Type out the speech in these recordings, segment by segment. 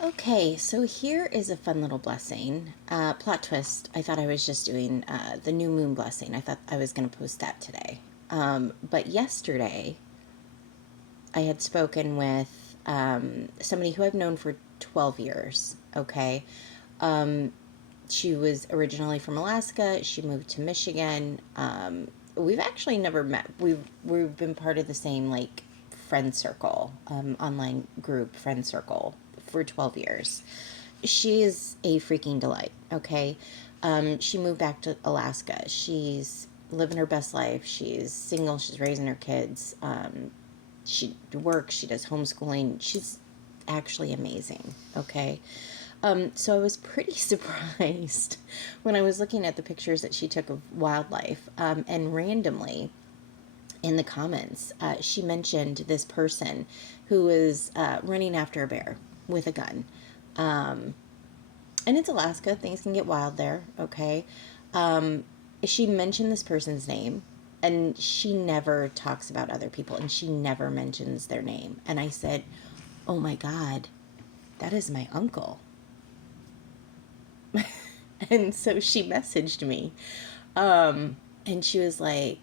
Okay, so here is a fun little blessing. Plot twist. I thought I was just doing the new moon blessing. I thought I was going to post that today. But yesterday, I had spoken with somebody who I've known for 12 years. Okay. She was originally from Alaska. She moved to Michigan. We've actually never met. We've been part of the same like friend circle, online group friend circle for 12 years. She is a freaking delight. Okay, she moved back to Alaska. She's living her best life. She's single. She's raising her kids. She works. She does homeschooling. She's actually amazing. Okay. So I was pretty surprised when I was looking at the pictures that she took of wildlife, and randomly in the comments, she mentioned this person who was running after a bear with a gun. And it's Alaska, things can get wild there, okay? She mentioned this person's name, and she never talks about other people, and she never mentions their name. And I said, oh my God, that is my uncle. And so she messaged me, and she was like,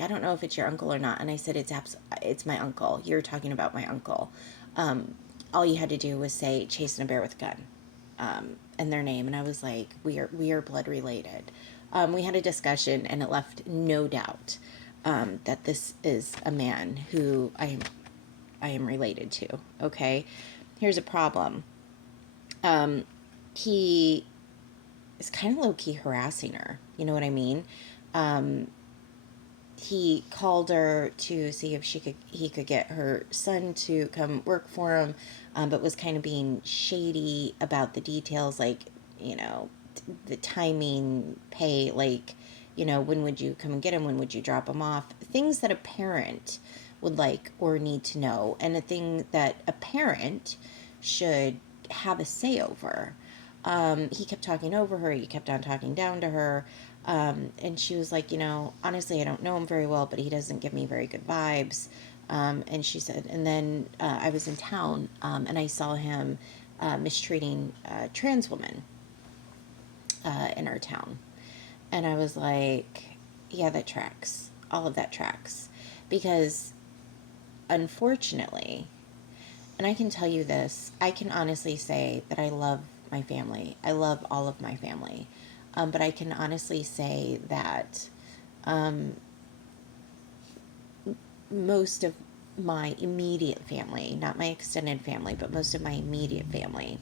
I don't know if it's your uncle or not. And I said, it's my uncle. You're talking about my uncle. All you had to do was say chasing a bear with a gun, and their name. And I was like, we are blood related. We had a discussion, and it left no doubt that this is a man who I am related to. Okay, here's a problem. He is kind of low key harassing her. You know what I mean? He called her to see if he could get her son to come work for him, but was kind of being shady about the details, like, you know, the timing, pay, like, when would you come and get him, when would you drop him off, things that a parent would like or need to know, and a thing that a parent should have a say over. He kept talking over her. He kept on talking down to her. And she was like, honestly, I don't know him very well, but he doesn't give me very good vibes. And she said, and then I was in town, and I saw him mistreating a trans woman in our town. And I was like, yeah, that tracks. All of that tracks. Because unfortunately, and I can tell you this, I can honestly say that I love my family. I love all of my family. But I can honestly say that most of my immediate family, not my extended family, but most of my immediate family,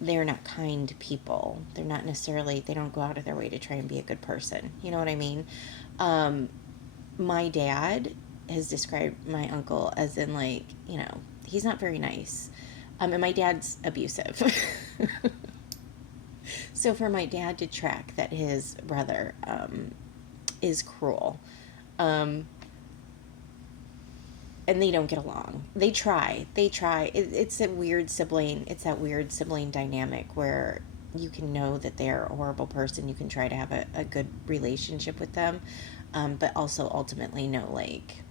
they're not kind people. They're not necessarily, they don't go out of their way to try and be a good person. You know what I mean? My dad has described my uncle as in, like, he's not very nice. And my dad's abusive. So for my dad to track that his brother is cruel, um, and they don't get along. They try. They try. It's a weird sibling. It's that weird sibling dynamic where you can know that they're a horrible person. You can try to have a good relationship with them, but also ultimately know, like,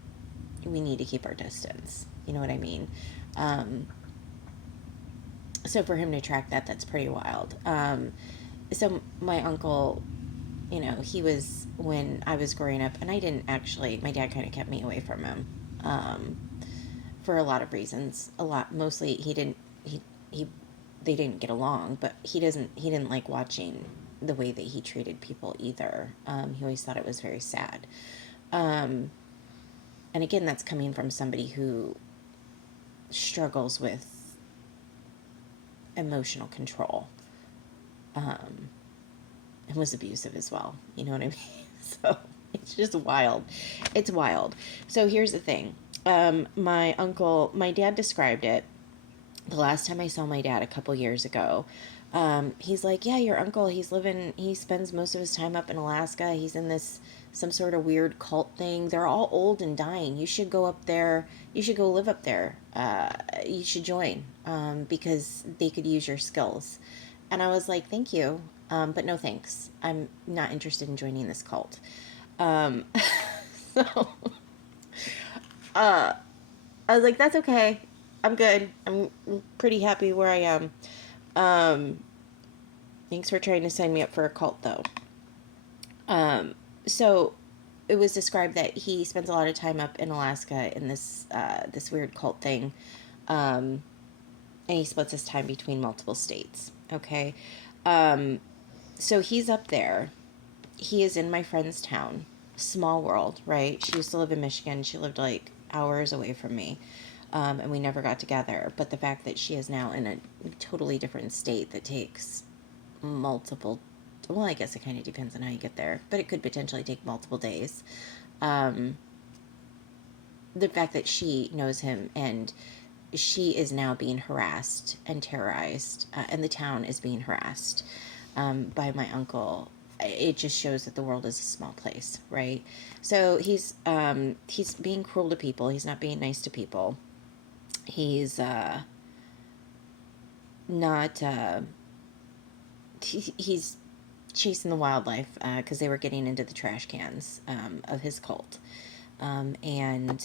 we need to keep our distance. You know what I mean? Um, so for him to track that, that's pretty wild. So my uncle, he was, when I was growing up, and I didn't actually, my dad kind of kept me away from him, um, for a lot of reasons. A lot, mostly he, they didn't get along, but he didn't like watching the way that he treated people either. He always thought it was very sad. Um, and again, that's coming from somebody who struggles with emotional control, and was abusive as well. You know what I mean? So it's just wild. It's wild. So here's the thing. My dad described it the last time I saw my dad a couple years ago. He's like, yeah, your uncle, he spends most of his time up in Alaska. He's in some sort of weird cult thing. They're all old and dying. You should go up there. You should go live up there. You should join, because they could use your skills. And I was like, thank you, but no thanks. I'm not interested in joining this cult. Um, so I was like, that's okay. I'm good. I'm pretty happy where I am. Um, Thanks for trying to sign me up for a cult, though. So it was described that he spends a lot of time up in Alaska in this weird cult thing, um, and he splits his time between multiple states. Okay, um, so he's up there. He is in my friend's town. Small world, right? She used to live in Michigan. She lived like hours away from me. And we never got together. But the fact that she is now in a totally different state that takes multiple, well, I guess it kind of depends on how you get there, but it could potentially take multiple days. Um, the fact that she knows him and she is now being harassed and terrorized, and the town is being harassed by my uncle. It just shows that the world is a small place, right? So he's being cruel to people. He's not being nice to people. He's not. He's chasing the wildlife because they were getting into the trash cans of his cult, and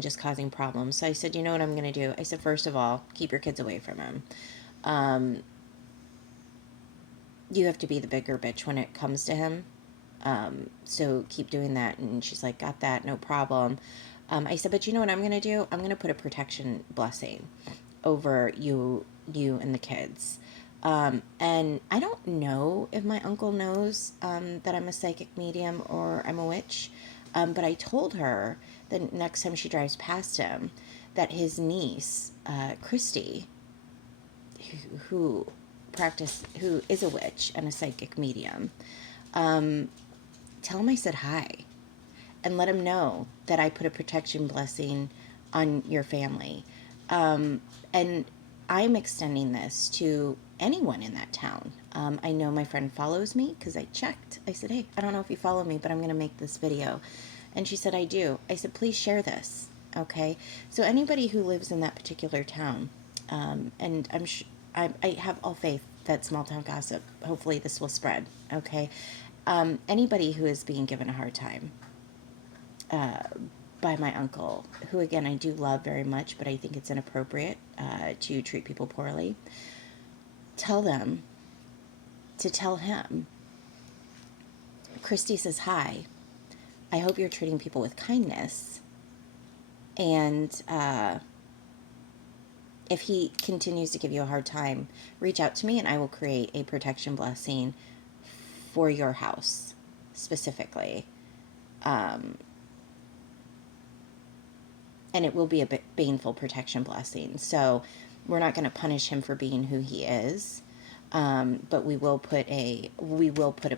just causing problems. So I said, you know what I'm going to do? I said, first of all, keep your kids away from him. Um, you have to be the bigger bitch when it comes to him. So keep doing that. And she's like, got that, no problem. I said, but you know what I'm going to do? I'm going to put a protection blessing over you and the kids. And I don't know if my uncle knows that I'm a psychic medium or I'm a witch. But I told her that next time she drives past him, that his niece, Christy, who who is a witch and a psychic medium, tell him I said hi and let him know that I put a protection blessing on your family. And I'm extending this to anyone in that town. I know my friend follows me because I checked. I said, hey, I don't know if you follow me, but I'm going to make this video. And she said, I do. I said, please share this. Okay. So anybody who lives in that particular town, and I have all faith that small town gossip, hopefully this will spread. Okay. Anybody who is being given a hard time, by my uncle, who again I do love very much, but I think it's inappropriate to treat people poorly. Tell them to tell him. Christy says hi. I hope you're treating people with kindness. And if he continues to give you a hard time, reach out to me and I will create a protection blessing for your house specifically. And it will be a baneful protection blessing. So we're not going to punish him for being who he is, but we will put a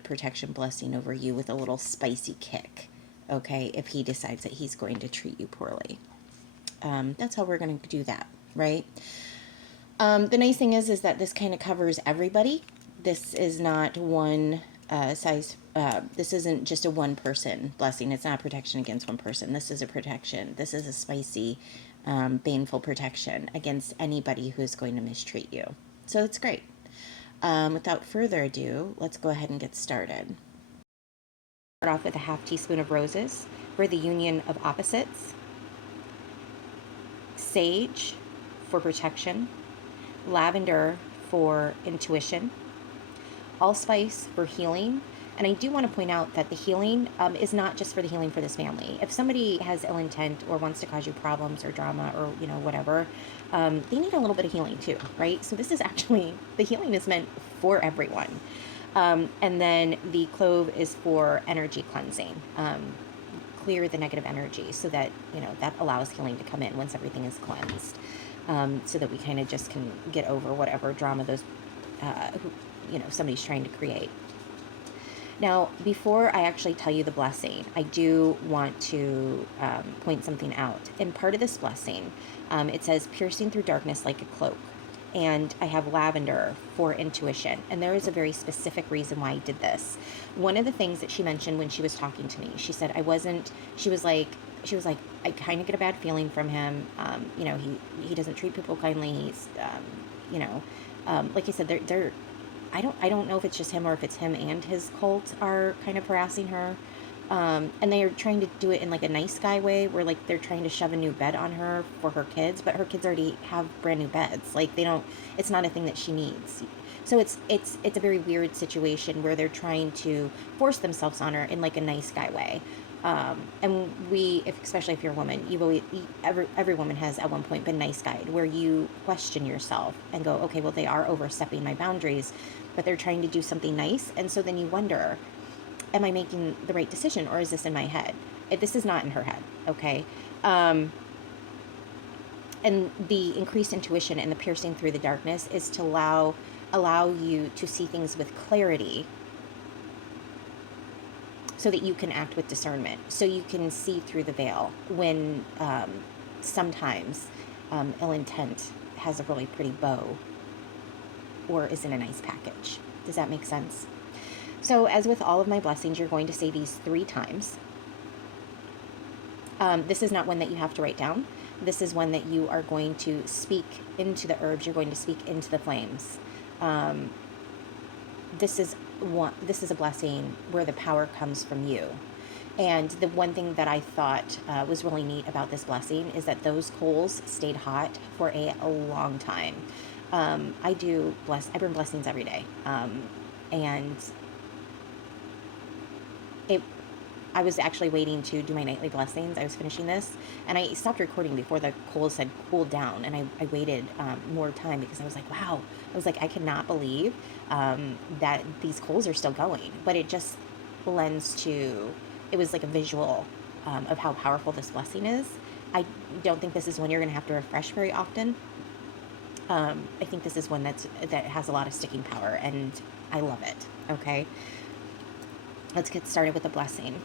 protection blessing over you with a little spicy kick. Okay, if he decides that he's going to treat you poorly, that's how we're going to do that, right? The nice thing is that this kind of covers everybody. This is not one size. This isn't just a one person blessing. It's not protection against one person. This is a protection. This is a spicy, baneful protection against anybody who's going to mistreat you. So it's great. Without further ado, let's go ahead and get started. Start off with a half teaspoon of roses for the union of opposites, sage for protection, lavender for intuition, allspice for healing. And I do want to point out that the healing is not just for the healing for this family. If somebody has ill intent or wants to cause you problems or drama or, you know, whatever, they need a little bit of healing too, right? So this is actually, the healing is meant for everyone. And then the clove is for energy cleansing. Clear the negative energy so that, you know, that allows healing to come in once everything is cleansed. So that we kind of just can get over whatever drama those, you know, somebody's trying to create. Now, before I actually tell you the blessing, I do want to point something out. In part of this blessing, it says, piercing through darkness like a cloak. And I have lavender for intuition. And there is a very specific reason why I did this. One of the things that she mentioned when she was talking to me, she said, she was like, I kind of get a bad feeling from him. You know, he doesn't treat people kindly. He's, you know, like I said, I don't know if it's just him or if it's him and his cult are kind of harassing her. And they are trying to do it in like a nice guy way, where like they're trying to shove a new bed on her for her kids, but her kids already have brand new beds. Like they don't, it's not a thing that she needs. So it's a very weird situation where they're trying to force themselves on her in like a nice guy way. And especially if you're a woman, every woman has at one point been nice guy, where you question yourself and go, okay, well they are overstepping my boundaries, but they're trying to do something nice, and so then you wonder, am I making the right decision, or is this in my head? If this is not in her head, okay? And the increased intuition and the piercing through the darkness is to allow you to see things with clarity, so that you can act with discernment, so you can see through the veil when sometimes ill intent has a really pretty bow or is in a nice package. Does that make sense? So as with all of my blessings, you're going to say these 3 times. This is not one that you have to write down. This is one that you are going to speak into the herbs. You're going to speak into the flames. This is a blessing where the power comes from you. And the one thing that I thought was really neat about this blessing is that those coals stayed hot for a long time. I burn blessings every day. And I was actually waiting to do my nightly blessings. I was finishing this, and I stopped recording before the coals had cooled down, and I waited more time, because I was like, wow. I was like, I cannot believe that these coals are still going. But it just lends to, it was like a visual of how powerful this blessing is. I don't think this is one you're going to have to refresh very often. I think this is one that has a lot of sticking power, and I love it. Okay, let's get started with the blessing.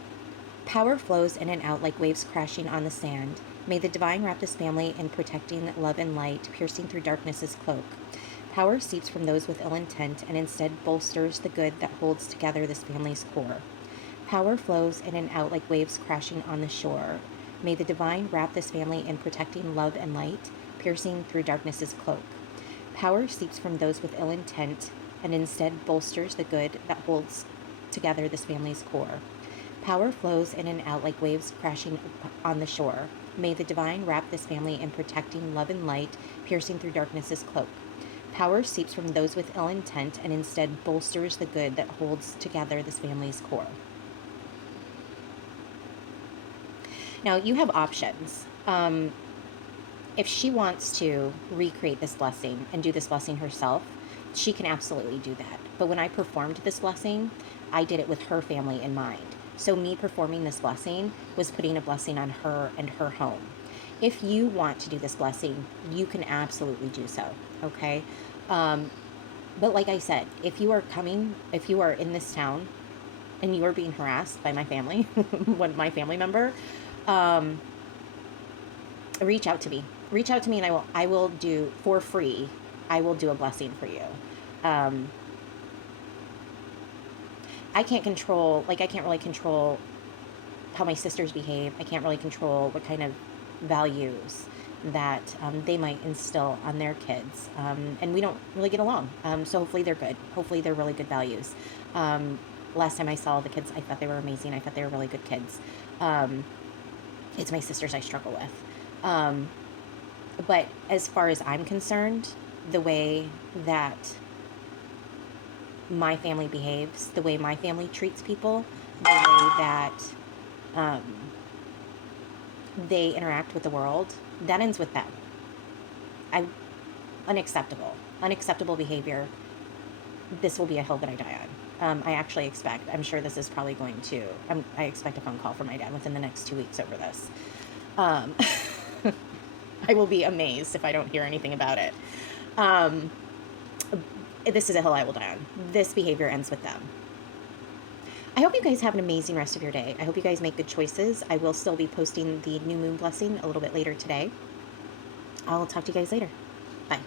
Power flows in and out like waves crashing on the sand. May the divine wrap this family in protecting love and light, piercing through darkness's cloak. Power seeps from those with ill intent and instead bolsters the good that holds together this family's core. Power flows in and out like waves crashing on the shore. May the divine wrap this family in protecting love and light, piercing through darkness's cloak. Power seeps from those with ill intent and instead bolsters the good that holds together this family's core. Power flows in and out like waves crashing on the shore. May the divine wrap this family in protecting love and light, piercing through darkness's cloak. Power seeps from those with ill intent and instead bolsters the good that holds together this family's core. Now, you have options. If she wants to recreate this blessing and do this blessing herself, she can absolutely do that. But when I performed this blessing, I did it with her family in mind. So me performing this blessing was putting a blessing on her and her home. If you want to do this blessing, you can absolutely do so, okay? But like I said, if you are in this town and you are being harassed by my family, my family member, reach out to me. Reach out to me, and I will do, for free, I will do a blessing for you. I can't really control how my sisters behave. I can't really control what kind of values that they might instill on their kids. And we don't really get along. So hopefully they're good. Hopefully they're really good values. Last time I saw the kids, I thought they were amazing. I thought they were really good kids. It's my sisters I struggle with. But as far as I'm concerned, the way that my family behaves, the way my family treats people, the way that they interact with the world, that ends with them. Unacceptable behavior. This will be a hill that I die on. I'm sure this is probably going to, I expect a phone call from my dad within the next 2 weeks over this. I will be amazed if I don't hear anything about it. This is a hill I will die on. This behavior ends with them. I hope you guys have an amazing rest of your day. I hope you guys make good choices. I will still be posting the new moon blessing a little bit later today. I'll talk to you guys later. Bye.